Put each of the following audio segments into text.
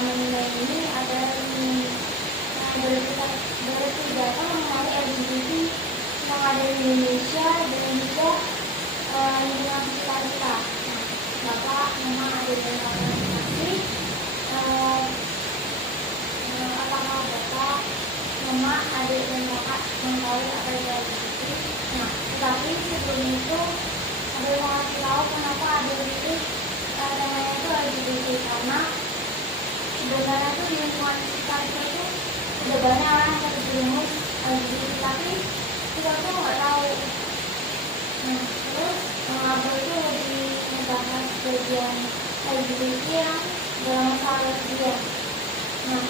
mengenai ini ada berkegiatan mengenai LGBT yang ada di Indonesia dan juga lingkungan sekitar kita. Bapak, Mama, adik dan kakak kasih, apakah Bapak, Mama, adik dan kakak mengetahui apa itu LGBT? Nah, tetapi sebelum itu ada yang mau tahu kenapa LGBT namanya itu LGBT, karena sebenarnya itu di lingkungan sekitar kita itu udah banyak orang yang terjerumus LGBT, tapi kita tuh nggak tahu. Nah, terus Abah itu lebih membahas bagian LGBT yang dalam masalah lesbian. Nah,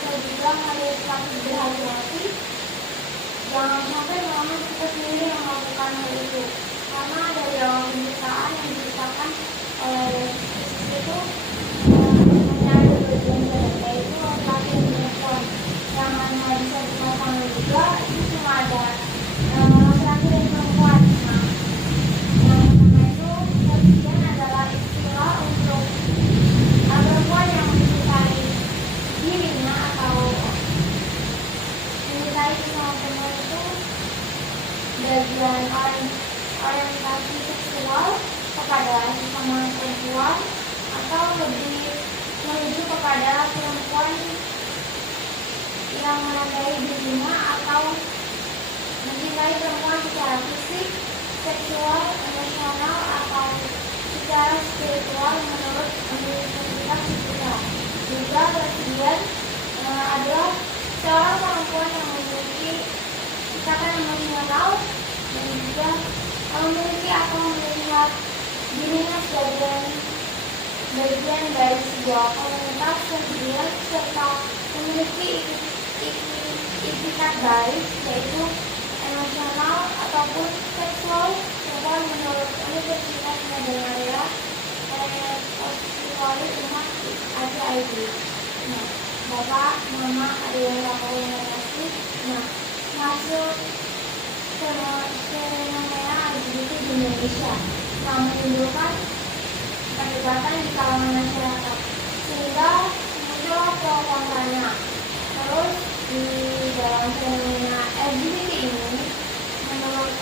saya juga harus patut berhati-hati, jangan sampai memang kita sendiri yang melakukan hal itu, karena dari awal pembukaan yang diceritakan oleh itu hanya ada bagian yaitu laki-laki dan perempuan yang hanya bisa dipasang juga, itu cuma ada laki-laki dan perempuan. Nah, karena itu lesbian adalah istilah untuk perempuan yang mencintai dirinya atau mencintai sesama teman itu bagian orientasi seksual kepada sesama perempuan, atau lebih menuju kepada perempuan yang menandai dirinya atau mencintai perempuan secara fisik, seksual, emosional, atau secara spiritual menurut Universitas kita. Juga lesbian adalah seorang perempuan yang memiliki ikatan emosional dan juga memiliki atau melihat dirinya sebagai bagian dari sebuah komunitas lesbian serta memiliki itikat baik, yaitu emosional ataupun seksual sesuai menurut Universitas Nadanya Posisiwali Umat AJID. Nah, Bapak, Mama, adik dan kakak yang terkasih, nah, masuk fenomena LGBT di Indonesia yang menimbulkan perdebatan di kalangan masyarakat, sehingga muncul pro kontranya. Terus di dalam fenomena LGBT ini, menurut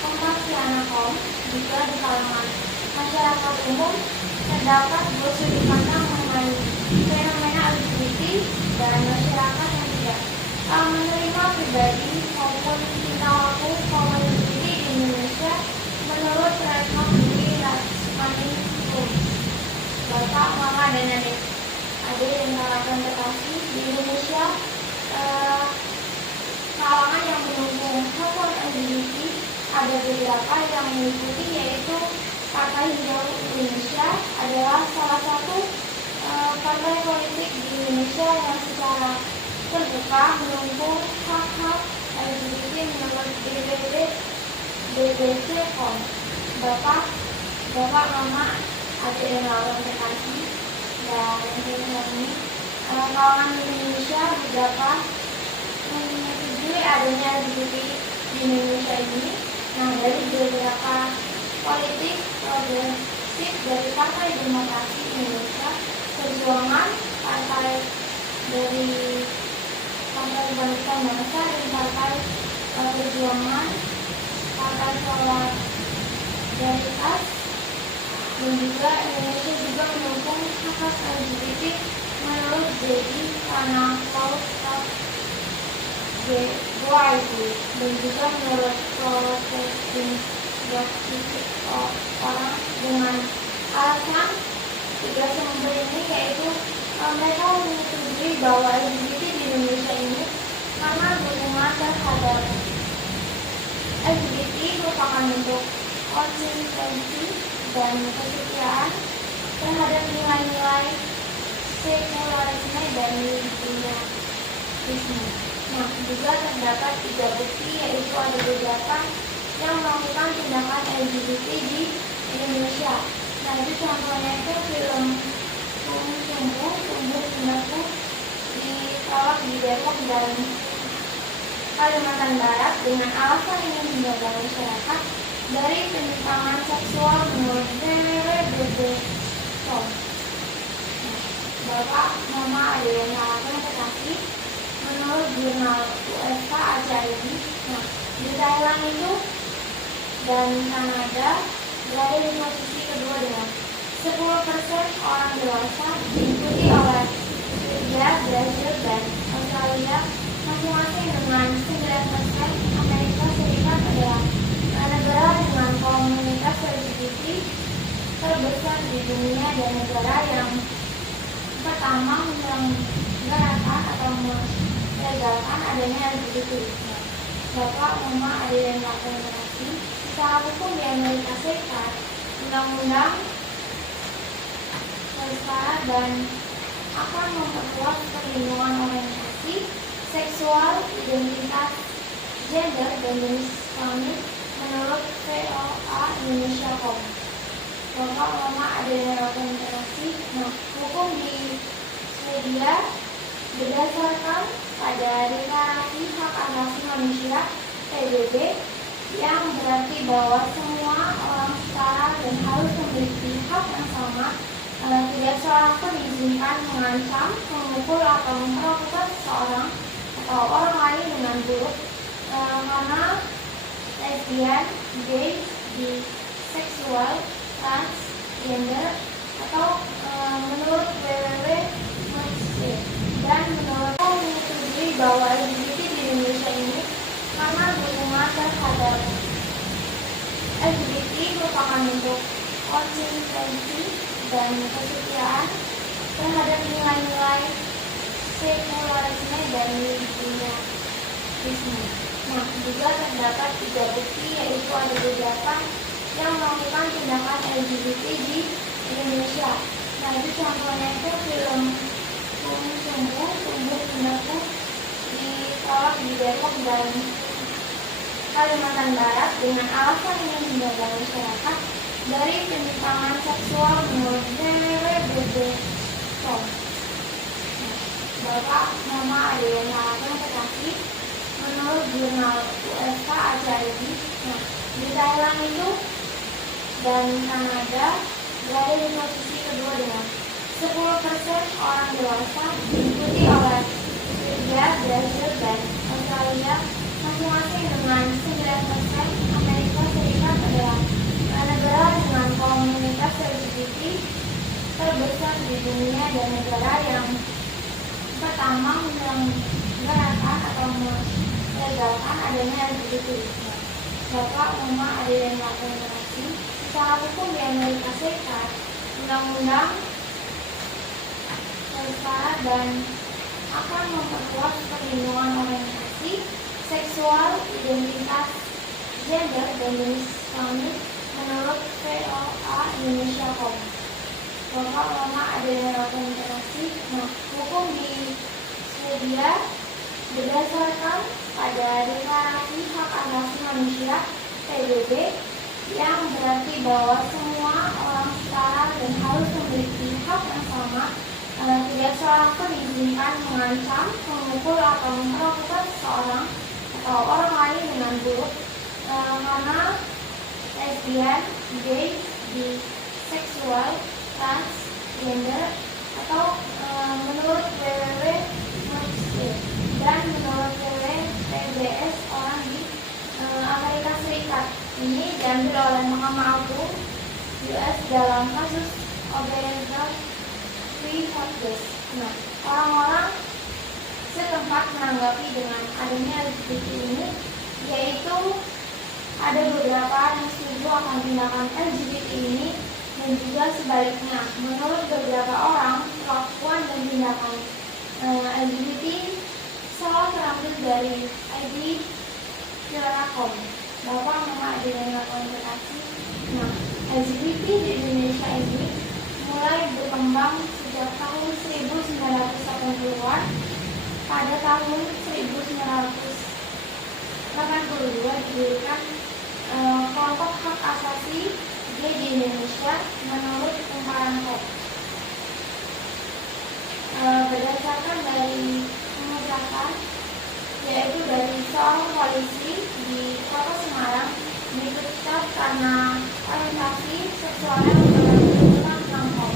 Kompas.com, juga di kalangan masyarakat umum terdapat dua sudut pandang mengenai fenomena LGBT dan masyarakat yang tidak menerima pribadi maupun tingkah laku kaum LGBT di Indonesia menurut Retno Dwi Laksmaningrum. Bapak, Mama, dan adik dan kakak yang terkasih, di Indonesia kalangan yang mendukung hak LGBT ada beberapa yang mengikuti, yaitu Partai Hijau Indonesia adalah salah satu partai politik di Indonesia yang secara terbuka mendukung hak-hak LGBT menurut BBC.com. Bapak, Mama, adik dan kakak yang terkasih, dan ini kalangan Indonesia beberapa menyetujui adanya LGBT di Indonesia ini. Nah, dari beberapa politik progresif dari Partai Demokrasi Indonesia Perjuangan, Partai dari Partai Kebangkitan Bangsa, dan Partai Perjuangan, Partai Solidaritas, dan juga Indonesia juga mendukung hak LGBT menurut Jadi Tanah Laut JYD, dan juga menurut Protestin orang dengan alasan tiga sumber ini, yaitu mereka menyetujui bahwa LGBT di Indonesia ini karena dukungan terhadap LGBT merupakan bentuk konsistensi dan kesetiaan terhadap nilai-nilai sekularisme dan liberalisme. Nah, juga terdapat 3 bukti, yaitu ada beberapa yang melakukan tindakan LGBT di Indonesia. Nah, itu contohnya itu film Tumbuh Tindaku ditolak di Depok dan Kalimantan Barat dengan alasan ingin menjaga masyarakat dari penyimpangan seksual menurut www.bb.com. Bapak, Mama, Adik, dan kakak yang terkasih, menurut jurnal USK ACID, nah, di Thailand itu dan Kanada berada di posisi kedua dengan 10% orang dewasa, diikuti oleh India, Brazil, dan Australia masing-masing dengan 9%. Amerika Serikat adalah negara dengan komunitas LGBT terbesar di dunia dan negara yang pertama menyelenggarakan atau melegalkan adanya LGBT. Bapak, Mama, Adik, dan kakak yang terkasih, secara hukum di Amerika Serikat, undang-undang bersyarat dan akan memperkuat perlindungan orientasi seksual, identitas gender, dan jenis kelamin menurut VOA Indonesia.com. Bapak, Mama, Adik, dan kakak yang terkasih, nah, hukum di Swedia berdasarkan pada Deklarasi Hak Asasi Manusia (PBB) yang berarti bahwa semua orang setara dan harus memiliki hak yang sama. Tidak seorang pun diizinkan mengancam, memukul, atau memperlakukan seseorang atau orang lain dengan buruk karena lesbian, gay, biseksual, transgender, atau menurut WWW dan menurut menyetujui bahwa LGBT di Indonesia ini karena dukungan terhadap LGBT merupakan bentuk konsistensi dan kesetiaan terhadap nilai-nilai sekularisme dan liberalisme. Nah, juga terdapat 3 bukti, yaitu ada beberapa yang melakukan tindakan LGBT di Indonesia. Nah, itu contohnya itu film Tumbuh Tindakku ditolak di Depok dan Kalimantan Barat dengan alasan ingin menjaga masyarakat dari penyimpangan seksual menurut www.bb.com. Bapak, Mama, Adik, dan kakak yang terkasih, menurut jurnal USK ACID, nah, di Thailand itu dan Kanada berada di posisi kedua dengan 10% orang dewasa, diikuti oleh India, Brazil, dan Australia masing-masing dengan 9%. Amerika Serikat adalah negara dengan komunitas LGBT terbesar di dunia dan negara yang pertama menyelenggarakan atau melegalkan adanya LGBT. Bapak, Mama, Adik, dan kakak yang terkasih, secara hukum di Amerika Serikat, undang-undang bersyarat dan akan memperkuat perlindungan orientasi seksual, identitas gender, dan jenis kelamin menurut VOA Indonesia.com. Bapak, Mama, Adik, dan kakak yang terkasih, nah, hukum di Swedia berdasarkan pada Deklarasi Hak Asasi Manusia (PBB) yang berarti bahwa semua orang setara dan harus memiliki hak yang sama. Tidak seorang pun diizinkan mengancam, memukul, atau memperlakukan seseorang atau orang lain dengan buruk karena lesbian, gay, biseksual, transgender, atau menurut WWW dan menurut WWPBS orang di Amerika Serikat. Ini diambil oleh Mahkamah Agung US dalam kasus Obama Free Hotbase. Nah, orang-orang setempat menanggapi dengan adanya LGBT ini, yaitu ada beberapa yang setuju akan tindakan LGBT ini dan juga sebaliknya. Menurut beberapa orang, perlakuan dan tindakan LGBT salah terambil dari ID.com. Bapak, Mama, Adik, dan kakak yang terkasih, nah, LGBT di Indonesia ini mulai berkembang sejak tahun 1980-an. Pada tahun 1982 didirikan kelompok hak asasi gay di Indonesia menurut kumparan Kop. Berdasarkan dari pengucapan, yaitu dari seorang polisi di Kota Semarang, dipecat karena orientasi seksualnya berkaitan dengan Kop.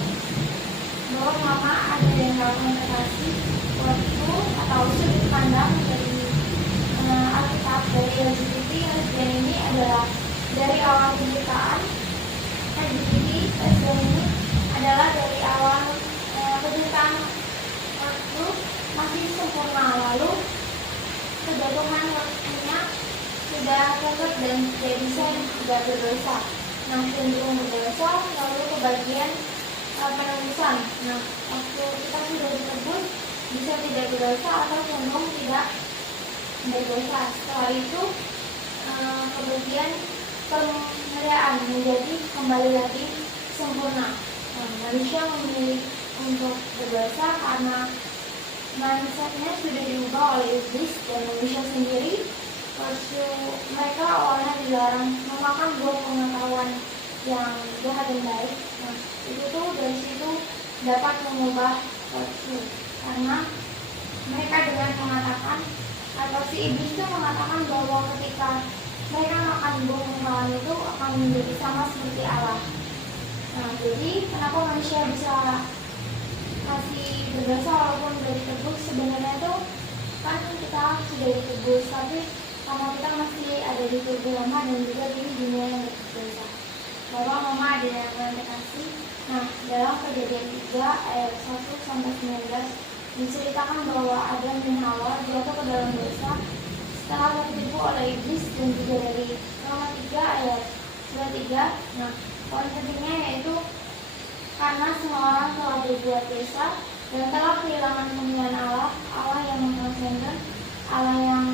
Bahwa Mama, ada yang interpretasi waktu atau sudut pandang dari Alkitab dari LGBT. Lesbian ini adalah dari awal penciptaan. LGBT lesbian ini adalah dari awal penciptaan waktu masih sempurna, lalu kejatuhan waktunya sudah tetap dan tidak bisa tidak berdosa. Nah, cenderung berdosa, lalu kebagian penebusan. Nah, waktu kita sudah ditebus bisa tidak berdosa atau cenderung tidak berdosa. Setelah itu kebagian pemeliharaan menjadi kembali lagi sempurna. Nah, manusia memilih untuk berdosa karena mindsetnya sudah diubah oleh iblis dan manusia sendiri. Mereka awalnya dilarang memakan buah pengetahuan yang jahat dan baik. Nah, itu tuh dari situ dapat mengubah karena mereka dengan mengatakan atau si iblis itu mengatakan bahwa ketika mereka makan buah pengetahuan itu akan menjadi sama seperti Allah. Nah, jadi kenapa manusia bisa masih berdosa walaupun sudah ditebus? Sebenarnya itu kan kita sudah ditebus, tapi karena kita masih ada di tubuh lama dan juga di dunia yang berdosa. Bapak Mama ada yang kasih. Nah, dalam Kejadian 3 ayat 1-19 diceritakan bahwa Adam dan Hawa jatuh ke dalam dosa setelah tertipu oleh iblis, dan juga dari Roma 3 ayat 23. Nah, poin pentingnya yaitu karena semua orang telah berbuat dosa dan telah kehilangan kemuliaan Allah, Allah yang mengkonsentrasi, Allah yang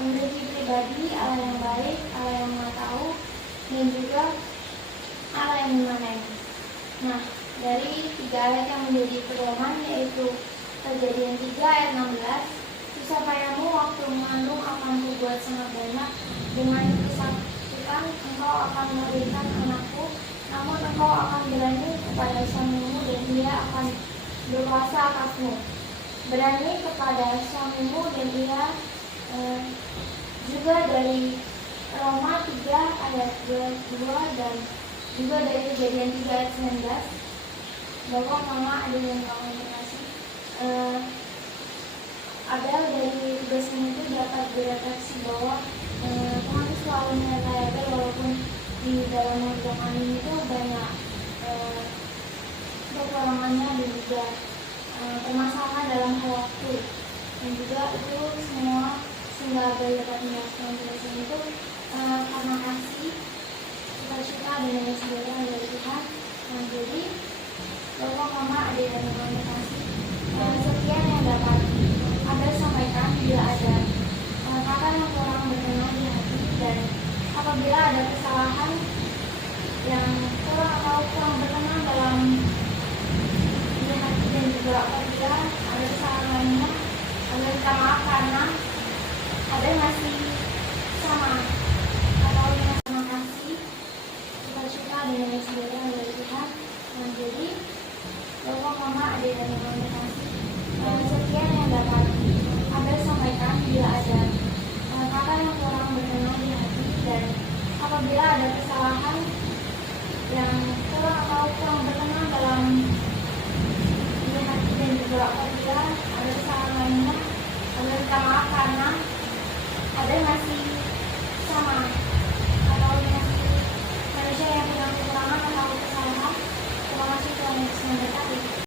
memiliki pribadi, Allah yang baik, Allah yang mengetahui, dan juga Allah yang memanai. Nah, dari 3 ayat yang menjadi pedoman yaitu Kejadian 3 ayat 16, susah payahmu waktu mengandung akan kubuat sangat banyak, dengan kesakitan engkau akan memberikan anakku, namun engkau akan berani kepada suamimu dan dia akan berkuasa atasmu. Berani kepada suamimu dan dia juga dari Roma 3 ayat 22 dan juga dari Kejadian 3 ayat 19. Bapak Mama ada yang kamu kasih. Abel dari tugasnya itu dapat berefleksi bahwa Tuhan itu selalu menyertai Abel walaupun di dalam hubungan ini itu banyak kekurangannya dan juga permasalahan dalam hal waktu, dan juga itu semua sehingga Abel dapat menjelaskan tugasnya itu karena kasih, sukacita dan lain sebagainya dari Tuhan. Nah, jadi Bapak Mama ada yang kamu kasih. Sekian yang dapat Abel sampaikan. Bila ada kata yang kurang berkenan di hati, dan apabila ada kesalahan yang kurang atau kurang berkenan dalam di hati, dan juga apabila ada kesalahan lainnya, Abel minta maaf karena Abel masih sama atau dengan terima kasih, sukacita dan lain sebagainya dari Tuhan. Nah, jadi Bapak Mama ada yang kamu kasih. Sekian yang dapat Abel sampaikan. Bila ada kata yang kurang berkenan di hati, dan apabila ada kesalahan yang kurang atau kurang berkenan dalam